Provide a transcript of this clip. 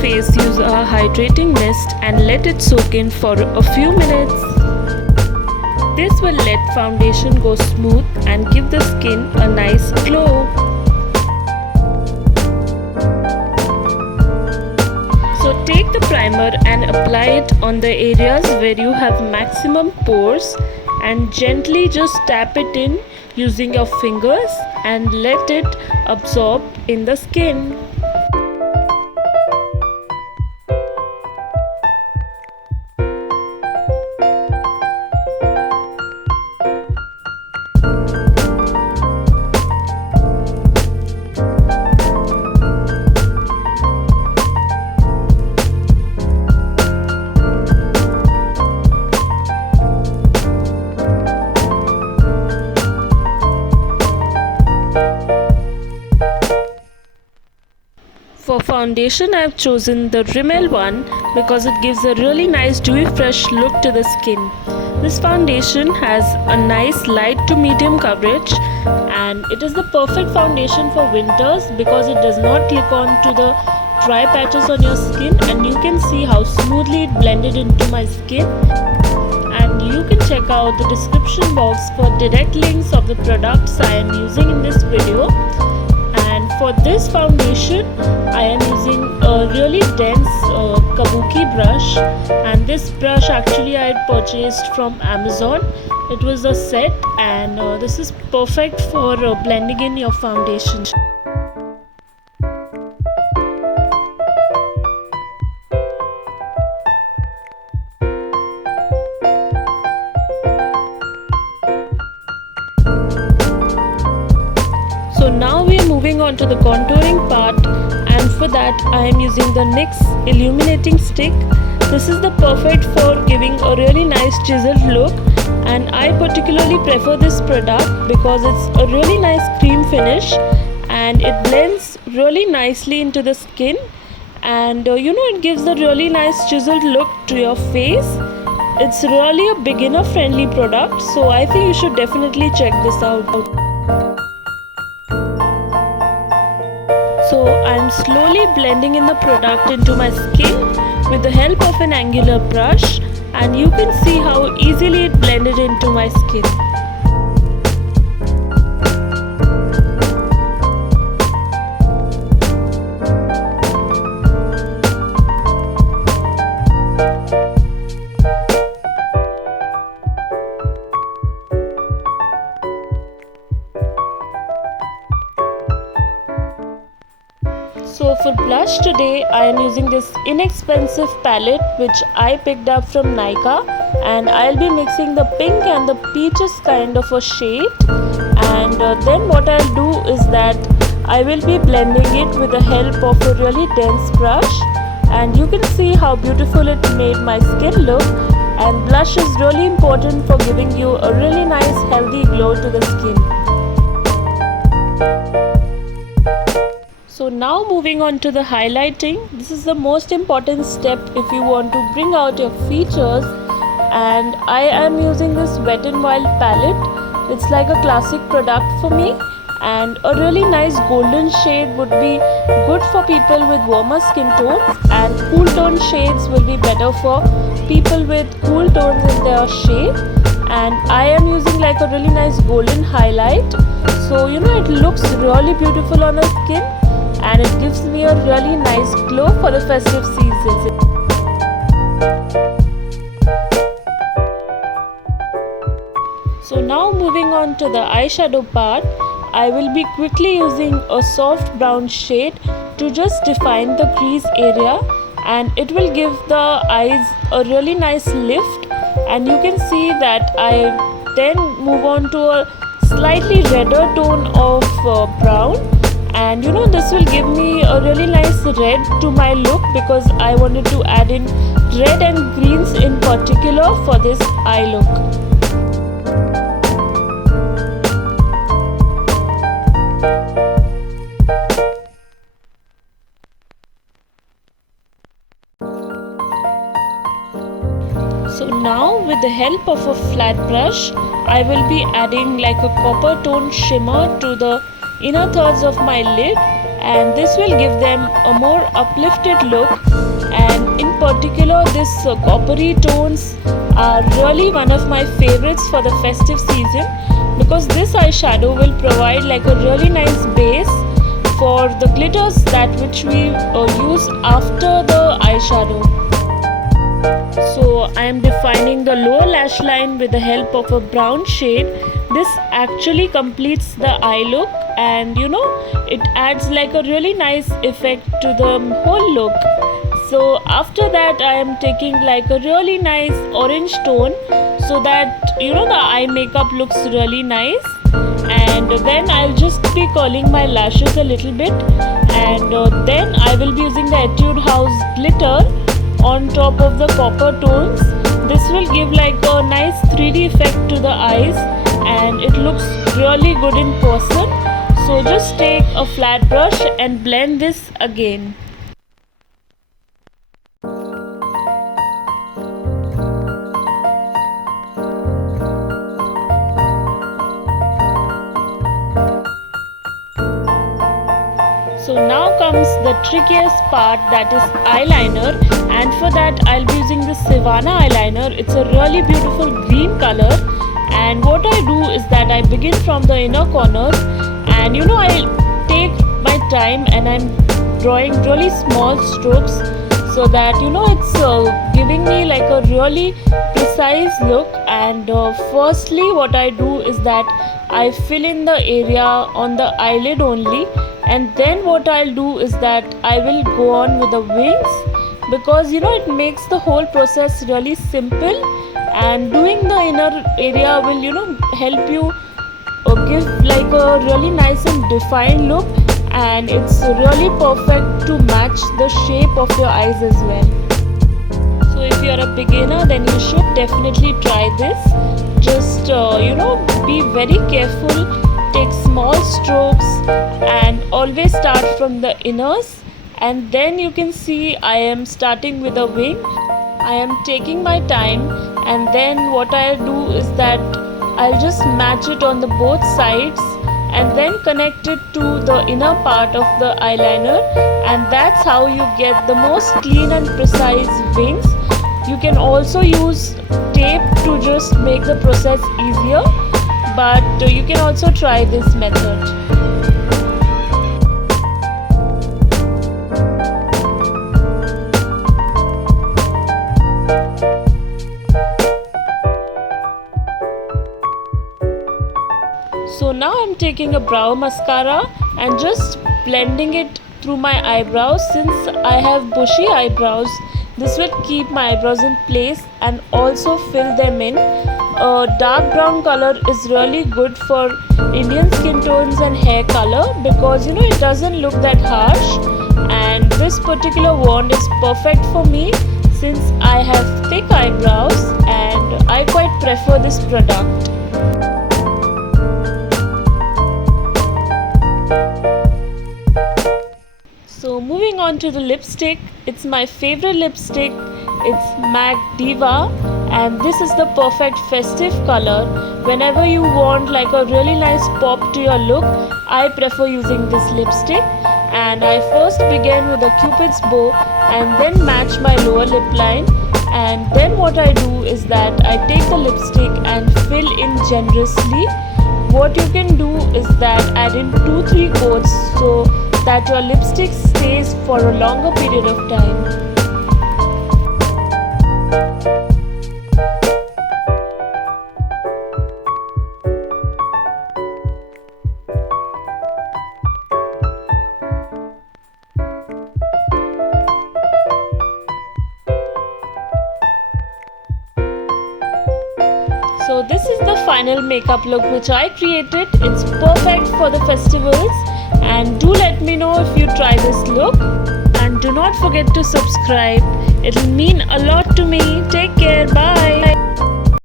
face, use a hydrating mist and let it soak in for a few minutes. This will let foundation go smooth and give the skin a nice glow. So take the primer and apply it on the areas where you have maximum pores and gently just tap it in using your fingers and let it absorb in the skin. For foundation, I have chosen the Rimmel one because it gives a really nice dewy fresh look to the skin. This foundation has a nice light to medium coverage and it is the perfect foundation for winters because it does not click on to the dry patches on your skin, and you can see how smoothly it blended into my skin. And you can check out the description box for direct links of the products I am using in this video. And for this foundation, I am using a really dense kabuki brush, and this brush actually I had purchased from Amazon. It was a set, and this is perfect for blending in your foundation. So now we are moving on to the contouring part, and for that I am using the NYX illuminating stick. This is the perfect for giving a really nice chiseled look, and I particularly prefer this product because it's a really nice cream finish and it blends really nicely into the skin, and it gives a really nice chiseled look to your face. It's really a beginner friendly product, so I think you should definitely check this out. So I'm slowly blending in the product into my skin with the help of an angular brush, and you can see how easily it blended into my skin. So for blush today, I am using this inexpensive palette which I picked up from Nykaa, and I'll be mixing the pink and the peaches kind of a shade, and then what I'll do is that I will be blending it with the help of a really dense brush, and you can see how beautiful it made my skin look. And blush is really important for giving you a really nice healthy glow to the skin. So now moving on to the highlighting. This is the most important step if you want to bring out your features, and I am using this Wet n Wild palette. It's like a classic product for me, and a really nice golden shade would be good for people with warmer skin tones, and cool tone shades will be better for people with cool tones in their shade. And I am using like a really nice golden highlight, so it looks really beautiful on our skin, and it gives me a really nice glow for the festive season. So now moving on to the eyeshadow part, I will be quickly using a soft brown shade to just define the crease area, and it will give the eyes a really nice lift. And you can see that I then move on to a slightly redder tone of brown, and this will give me a really nice red to my look because I wanted to add in red and greens in particular for this eye look. So now with the help of a flat brush, I will be adding like a copper tone shimmer to the inner thirds of my lid, and this will give them a more uplifted look. And in particular, this coppery tones are really one of my favorites for the festive season, because this eyeshadow will provide like a really nice base for the glitters that which we use after the eyeshadow. So I am defining the lower lash line with the help of a brown shade. This actually completes the eye look, and it adds like a really nice effect to the whole look. So after that I am taking like a really nice orange tone, so that the eye makeup looks really nice. And then I'll just be curling my lashes a little bit, and then I will be using the Etude House glitter on top of the copper tones. This will give like a nice 3D effect to the eyes, and it looks really good in person. So just take a flat brush and blend this again. So now comes the trickiest part, that is eyeliner, and for that I'll be using the Savannah eyeliner. It's a really beautiful green color, and what I do is that I begin from the inner corners, and I take my time and I'm drawing really small strokes, so that it's giving me like a really precise look. And firstly what I do is that I fill in the area on the eyelid only, and then what I'll do is that I will go on with the wings, because it makes the whole process really simple, and doing the inner area will help you give like a really nice and defined look, and it's really perfect to match the shape of your eyes as well. So if you're a beginner, then you should definitely try this. Just be very careful, take small strokes, and always start from the inners. And then you can see I am starting with a wing. I am taking my time, and then what I'll do is that I'll just match it on the both sides, and then connect it to the inner part of the eyeliner, and that's how you get the most clean and precise wings. You can also use tape to just make the process easier, but you can also try this method. So now I'm taking a brow mascara and just blending it through my eyebrows. Since I have bushy eyebrows, this will keep my eyebrows in place and also fill them in. A dark brown color is really good for Indian skin tones and hair color, because it doesn't look that harsh, and this particular wand is perfect for me since I have thick eyebrows and I quite prefer this product. So moving on to the lipstick, it's my favorite lipstick. It's MAC Diva, and this is the perfect festive color. Whenever you want like a really nice pop to your look, I prefer using this lipstick. And I first begin with a cupid's bow and then match my lower lip line, and then what I do is that I take the lipstick and fill in generously. What you can do is that add in 2-3 coats so that your lipstick stays for a longer period of time. So this is the final makeup look which I created. It's perfect for the festivals, and do let me know if you try this look, and do not forget to subscribe. It'll mean a lot to me. Take care. Bye.